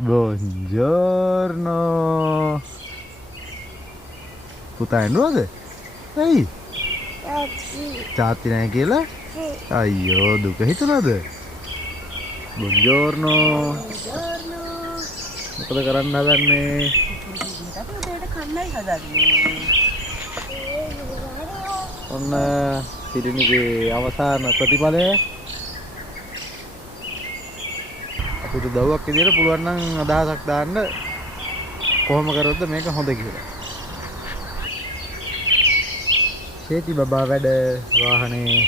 Buongiorno. පුතා එන්නවද? ඇයි? චාති නැහැ කියලා? අයියෝ දුක හිතුණාද? Buongiorno. මොකද කරන්න හදන්නේ? ඔන්න පිරිණිගේ අවසාන ප්‍රතිඵලය අපිට දව්වක් විදියට පුළුවන් නම් අදහසක් දාන්න කොහොම කරොත්ද මේක හොඳ කියලා. සේති බබා වැඩ වාහනේ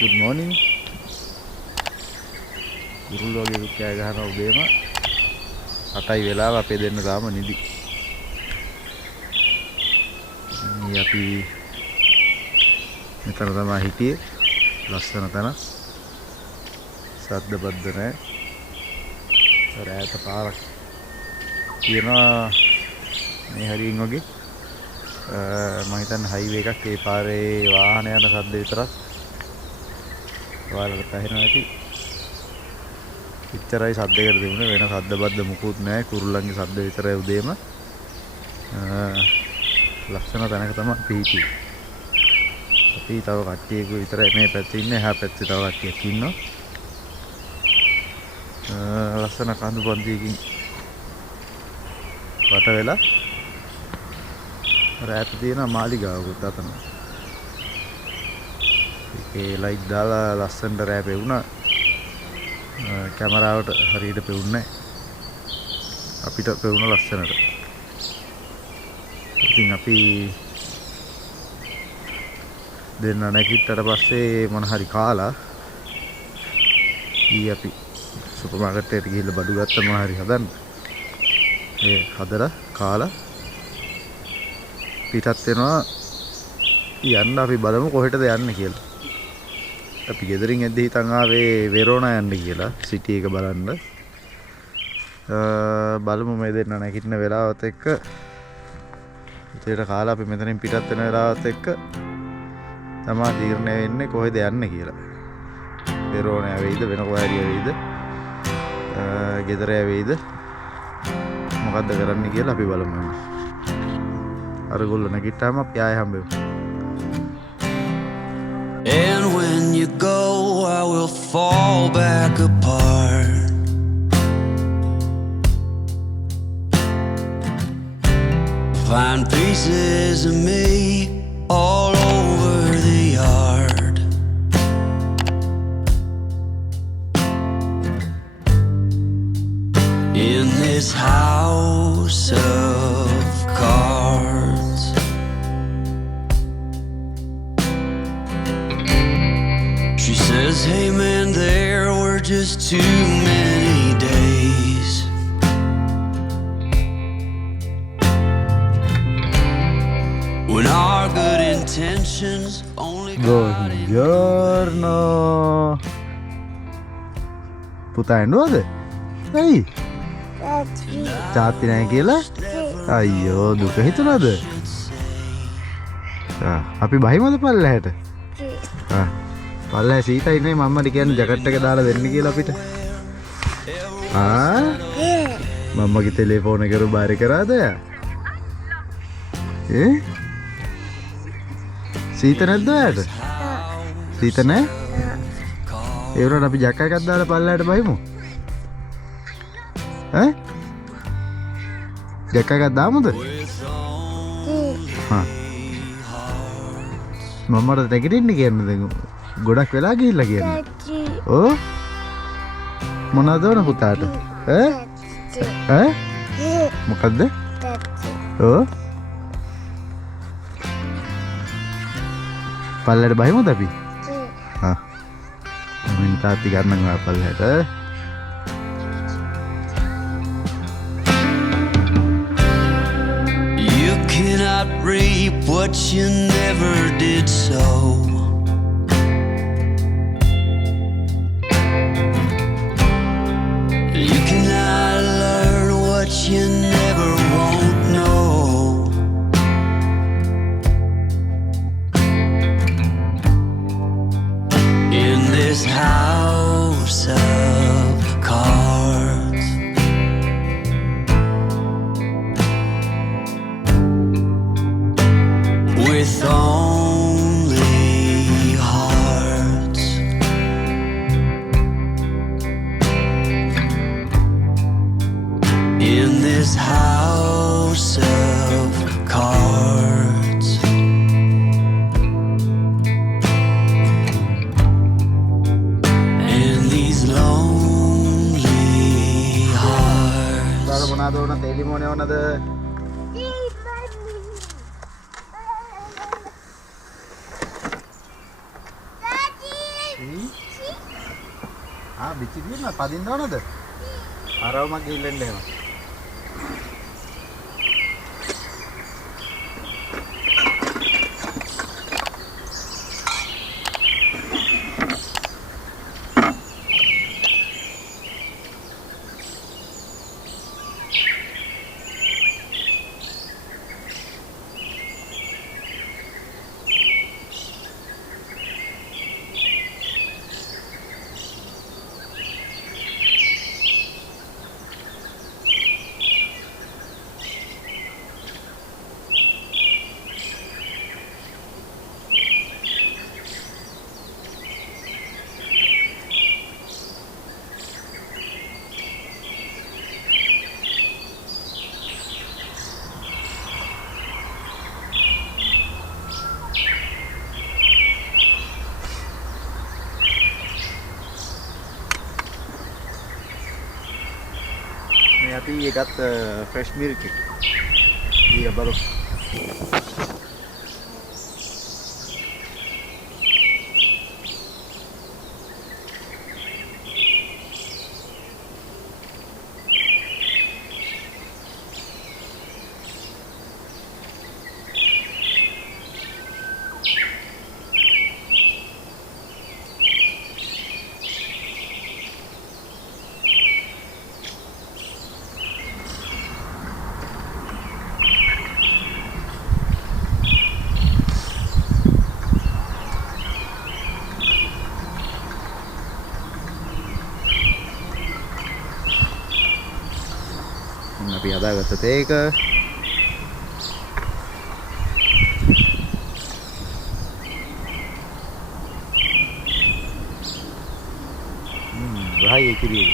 good morning. ගුරුල්ල වගේ කෑ ගහන උදේම 8යි වෙලාව අපේ දෙන්න තාම නිදි. මේ අපි මෙතන තමයි හිටියේ. ලස්සන තැන. සද්ද බද්ද නැහැ. රැයට පාරක් තියෙනවා මේ හරියින් වගේ. මම හිතන්නේ හයිවේ එකක් ඒ පාරේ වාහන යන සද්ද විතරක් ඔයාලට පැහැෙනවා ඇති. ඉච්චරයි සද්දයකට තිබුණේ වෙන සද්ද බද්ද මුකුත් නැහැ. කුරුල්ලන්ගේ සද්ද විතරයි උදේම. ලක්ෂණ තැනක තමයි පිහිටියේ. අපි තව කට්ටියක විතරයි මේ පැත්තේ ඉන්නේ. එහා පැත්තේ තව කට්ටියක් ඉන්නවා. ලස්සන කඳු පන්තියකින් වට වෙලා රැට තියෙන මාලිගාවකුත් අතන. ඒකේ ලයිට් දාලා ලස්සනට රෑ පෙවුණා. කැමරාවට හරියට පෙවුන්නේ නැහැ. අපිට පෙවුණ ලස්සනට. ඉතින් අපි දෙන්න නැගිට්ටට පස්සේ මොන හරි කාලා අපි සුපර් මාකට් එකට ගිහිල්ලා බඩු ගත්ත මොන හරි හදන්න. ඒ හදලා කාලා පිටත් වෙනවා. යන්න අපි බලමු කොහෙටද යන්නේ කියලා. අපි ගෙදරින් ඇද්දී හිතන් ආවේ වෙරෝනා යන්න කියලා සිටි එක බලන්න. බලමු මේ දෙන්න නැගිටින වෙලාවත් එක්ක ඉතින් කාලා අපි මෙතනින් පිටත් වෙන වෙලාවත් එක්ක තමා තීරණය වෙන්නේ කොහෙද යන්නේ කියලා. වෙරෝනා වෙයිද වෙන කොහේ හරි වෙයිද? ගෙදර වෙයිද? මොකද්ද කරන්න කියලා අපි බලමු. අරගොල්ලෝ නැගිට්ටාම අපි ආයෙ හම්බෙමු. And when you go, I will fall back apart. Find pieces of me all over the yard. In this house of cards. She says, hey man, there were just too many days when our good intentions only got in. Buongiorno. පුතා එන්නවද? ඇයි? චාති නැහැ කියලා? අයියෝ දුක හිතුණාද? අපි බහිමද පල්ලහැට? පල්ලහැ සීතයි නේ මම්මට කියන්නේ jacket එක දාලා දෙන්න කියලා අපිට. මම්මගේ ටෙලිෆෝන් එක රුබාර කරාද? සීත නැද්ද ඔයාට? සීත නැහැ? ඒ වුණාට අපි ජැකට් එකක් දාලා පල්ලහැට බහිමු. ජැකට් එකක් දාමුද? මම්මට නැගිටින්න කියන්නේ දැන් ගොඩක් වෙලා ගිහිල්ලා කියන්නේ. ඕ මොනවද වුණ පුතාට? මොකද්ද? ඕ පල්ලෙට බහිමුද අපි? මම තාත්ති ගන්නම් ආ පල්ලෙට. You cannot reap what you never did sow. You cannot learn what you never won't know. බිච්චි දින්න පදින්න ඕනද? ආරවමක් ගිහින් එහෙම. අපි එකත් ෆ්‍රෙෂ් මිල්ක් එක. ඊය බලමු. අපි හදාගත්ත තේක රහයි කිරි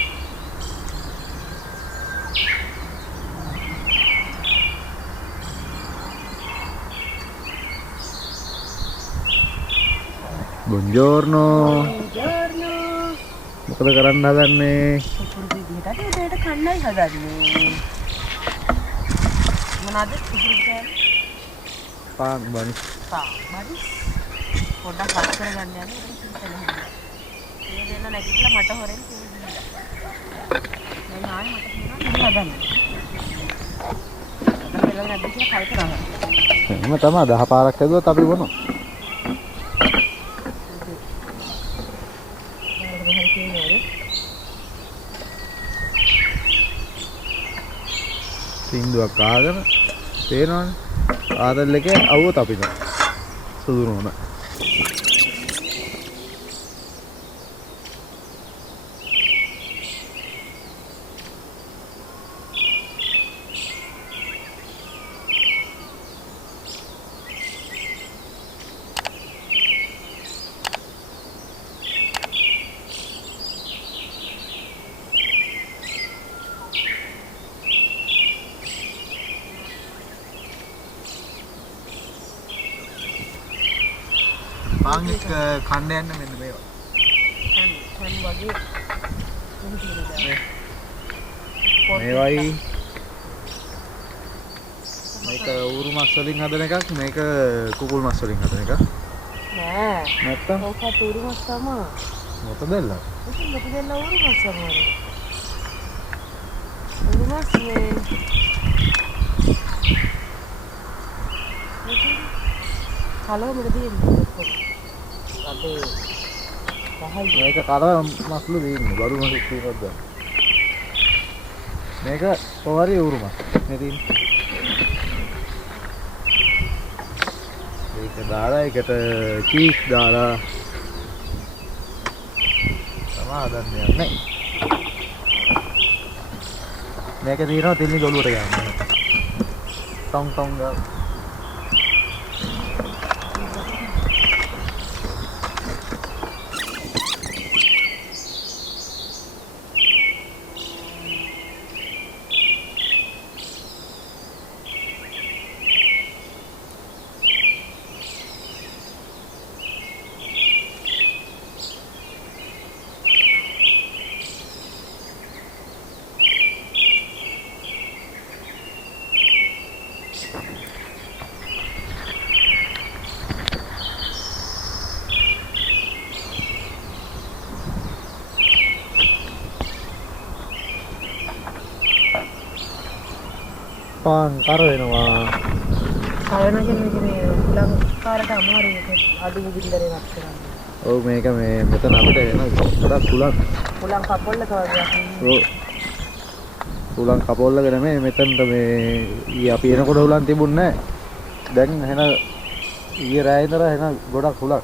Buongiorno. මොකද කරන්න හදන්නේ? දෙයට කන්නයි හදන්නේ. මොනවාද ඉතින් පාන් බනි. බනි. පොඩ්ඩක් හත් කරගන්න යන්නේ ඒක සිම්පල් හරියට. මේ දෙන්න නැගිටලා මට හොරෙන් කියනවා. මම ආයෙ මට කියනවා හදන්න. මම වෙලා නැද්ද කියලා කල් කරනවා. එහෙම තමයි 10 පාරක් හැදුවත් අපි බොනවා. සින්දුවක් ආගෙන තේරෙනවනේ ආදල් එකේ අවුවත් අපිට සුදු නෝන පාන් එක කන්න යන්න මෙන්න මේවා. කන් වගේ මේවයි මේක ඌරු මස් වලින් හදන එකක් මේක කුකුල් මස් වලින් හදන එකක්. නෑ. නැත්තම් ඕක ඌරු මස් තමයි. මොකද බැලලා? ඉතින් මෙතන දෙන්න ඌරු මස් තමයි. ඌරු මස් නේ. කලව මොකද දෙන්නේ? අපේ මේක කල මස්ලු දෙන්නේ බඩු මස් එකක් ගන්න. මේක පොවරි ඌරු මස්. මේ තියෙන්නේ. ඒක දාලා එකට චීස් දාලා තමයි හදන්නේ යන්නේ. මේක තියෙනවා තිල්ලි ගොළුවට ගන්න. ටොං ටොං ගාලා පාන් කර වෙනවා. කයනා කියන්නේ මේ උලං කාරට අමාරුයි ඒක අඩු බින්දරේ වත් කරන්න. ඔව් මේක මේ මෙතන අපිට එන ගොඩක් උලන් කපොල්ල තවද ඔව් උලන් කපොල්ලක නෙමෙයි මෙතනට මේ ඊ අපි එනකොට උලන් තිබුණේ නැහැ. දැන් එන ඊයේ රෑ ඉඳලා එන ගොඩක් උලන්.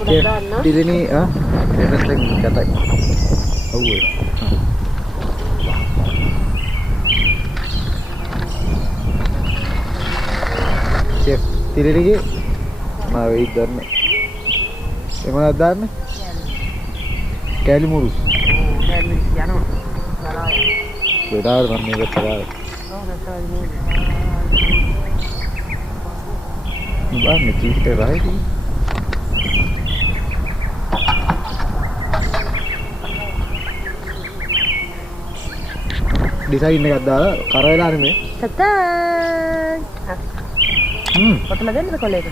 උලන් දාන්න. දිලිනි එපෙත් එක කතයි. ඔව් ඒක. චෙෆ් තිරිරිගේ මම වෙයි දන්න. එමනක් දාන්න? කැලි මුරුස්. දැන් යනවා. වෙලාවට මම මේක කරා. බාන්නේ කීට රහයි. ඩිසයින් එකක් දාලා කර වෙලා නෙමෙයි. තතන්. කොතන දෙන්නද කොලේක?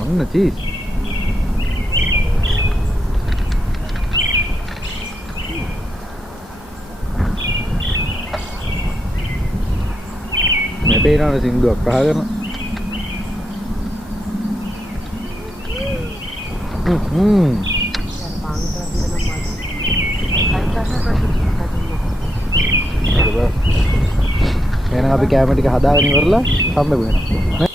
ඔන්න චීස්. මේ බේරාන සින්දුවක් අහගෙන. එහෙනම් අපි කැම ටික හදාගෙන ඉවරලා හම්බෙමු වෙනවා.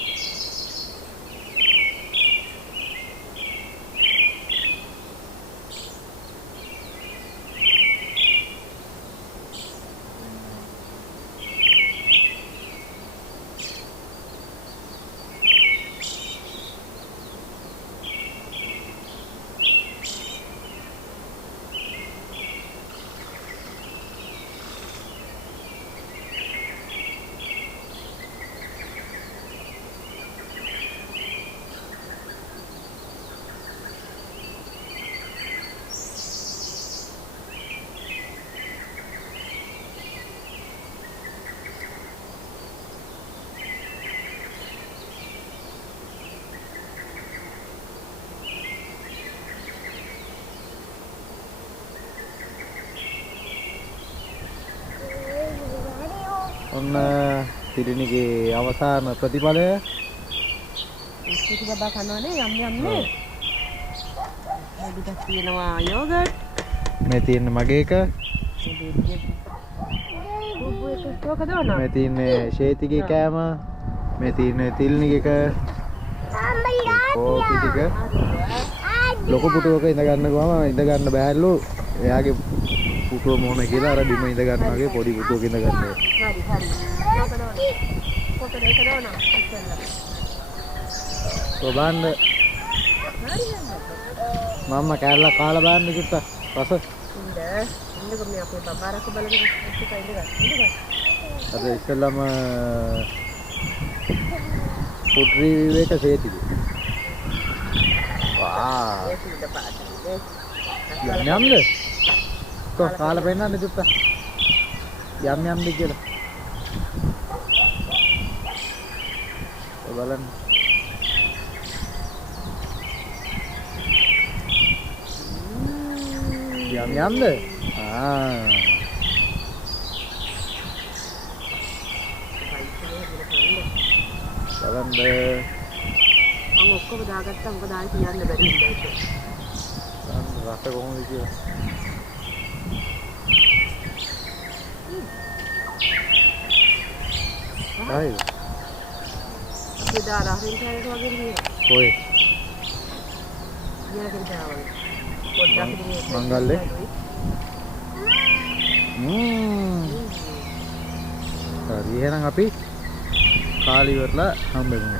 ඔන්න තිරිණිගේ අවසාන ප්‍රතිඵලය. ඉස්සිති බබා කනවනේ යම් යම්නේ. මේකට තියෙනවා යෝගට්. මේ තියෙන මගේ එක. මේ තියෙන්නේ ෂේතිගේ කෑම. මේ තියෙන්නේ තිල්නිගේ එක. කෝපි ටික. ලොකු පුටුවක ඉඳ ගන්නකොම ඉඳ ගන්න බෑලු. එයාගේ පුටුව මොන කියලා අර බිම ඉඳ ගන්න වගේ පොඩි පුටුවක ඉඳ ගන්නවා. හරි හරි. ෆොටෝ දෙක දානවා. ඔබන්න මම්ම කෑල්ලක් කාලා බලන්න කිව්වා. රස. ඉන්නකො මේ අපේ බබාරක බලන එක ඉඳගන්න. අද ඉස්සෙල්ලාම ෆුඩ් රිවිව් එක ෂේතිගේ. වා. යම්ද? කො කාලා පෙන්නන්න දුත්තා. යම්ද කියලා. බලන්න. යම්ද? බලන්න. මම ඔක්කොම දාගත්තා මොකද ආයෙ කියන්න බැරි හින්දා ඒක. රස කොහොමද කියලා. හරි. අපි දාලා හරින් කෑමට වගේ නේ. කොයි? ඊයකට දාවල. පොඩ්ඩක් ඉන්නේ. මංගල්ලේ. හරි එහෙනම් අපි කාලි ඉවරලා හම්බෙමු.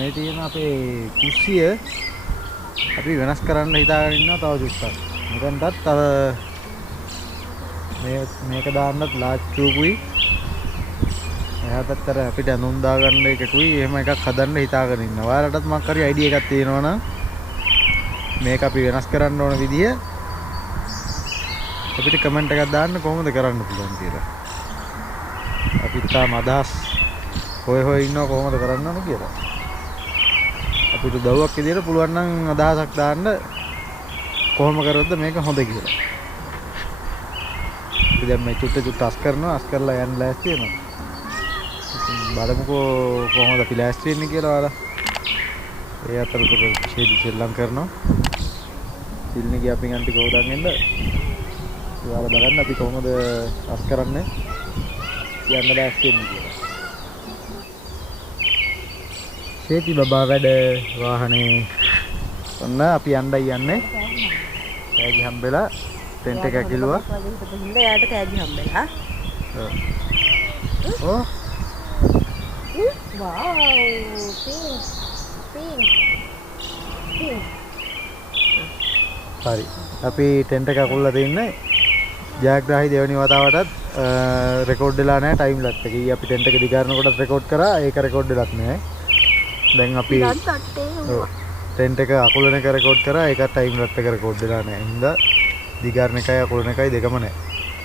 මේ තියෙන අපේ කුස්සිය අපි වෙනස් කරන්න හිතාගෙන ඉන්නවා තව චුට්ටක්. මෙතනටත් තව මේක දාන්නත් ලාච්චුකුයි. එහාටත් අර අපිට ඇඳුම් දාගන්න එකකුයි එහෙම එකක් හදන්න හිතාගෙන ඉන්නවා. ඔයාලටත් මොකක් හරි අයිඩියා එකක් තියෙනවා නම් මේක අපි වෙනස් කරන්න ඕන විදිය අපිට කමෙන්ට් එකක් දාන්න කොහොමද කරන්න පුළුවන් කියලා. අපිට තාම අදහස් හොය ඉන්නවා කොහොමද කරන්න ඕන කියලා. අපිට දවුවක් විදියට පුළුවන් නම් අදහසක් දාන්න කොහොම කරොත්ද මේක හොඳ කියලා. අපි දැන් මේ චුට්ට අස් කරනවා. අස් කරලා යන්න ලෑස්ති වෙනවා. බලමුකෝ කොහොමද අපි ලෑස්ති වෙන්නේ කියලා ඔයාලා. ඒ අතරතුර ශෙල්ලම් කරනවා. සිල්නේ ගියා අපි ගන්න ටික හොදන් එන්න. ඔයාලා බලන්න අපි කොහොමද අස් කරන්නේ යන්න ලෑස්ති වෙන්නේ කියලා. සේති බබා වැඩ වාහනේ ඔන්න අපි යන්නයි යන්නේ. තෑගි හම්බෙලා ටෙන්ට් එක කිලුවා. හින්දා යාට තෑගි හම්බෙලා. ඔව්. Wow, pink. හරි. අපි ටෙන්ට් එක අකුල්ලා තින්නේ. ජයග්‍රාහි දෙවෙනි වතාවටත් රෙකෝඩ් වෙලා නැහැ ටයිම් ලැප් එකේ. අපි ටෙන්ට් එක දිගාරනකොටත් රෙකෝඩ් කරා. ඒක රෙකෝඩ් වෙලත් නැහැ. දැන් අපි ටෙන්ට් එක අකුලන එක රෙකෝඩ් කරා. ඒකත් ටයිම් ලැප් එක රෙකෝඩ් වෙලා නැහැ. හින්දා දිගාරන එකයි අකුලන එකයි දෙකම නැහැ.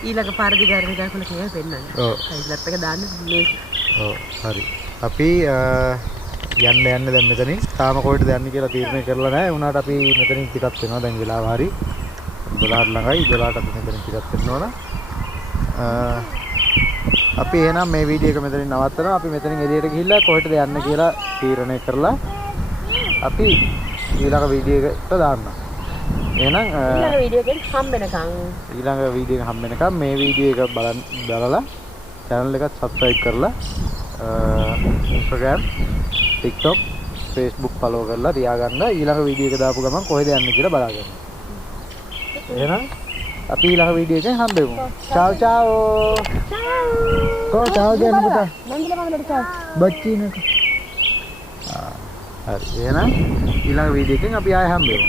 ඊළඟ පාර දිගාරන එක අකුල කියලා පෙන්නන්න. ඔව්. ටයිම් ලැප් එක දාන්න ලේසි. ඔව් හරි. අපි යන්න දැන් මෙතනින් තාම කොහෙටද යන්නේ කියලා තීරණය කරලා නැහැ. උනාට අපි මෙතනින් පිටත් වෙනවා. දැන් වෙලාව හරි 12 ළඟයි. 12ට අපි මෙතනින් පිටත් වෙන්න ඕන. අපි එහෙනම් මේ වීඩියෝ එක මෙතනින් නවත්තනවා. අපි මෙතනින් එළියට ගිහිල්ලා කොහෙටද යන්න කියලා තීරණය කරලා අපි ඊළඟ වීඩියෝ එකට දාන්න. එහෙනම් ඊළඟ වීඩියෝ එකෙන් හම්බ වෙනකම් මේ වීඩියෝ එක බලලා channel එකත් subscribe කරලා Instagram, TikTok, Facebook follow කරලා තියාගන්න. ඊළඟ වීඩියෝ එක දාපු ගමන් කොහෙද යන්නේ කියලා බලාගන්න. එහෙනම් අපි ඊළඟ වීඩියෝ එකෙන් හම්බෙමු. ciao ciao. Ciao. Ciao කියන්න පුතා. බච්චිනක. හරි. එහෙනම් ඊළඟ වීඩියෝ එකෙන් අපි ආයෙ හම්බෙමු.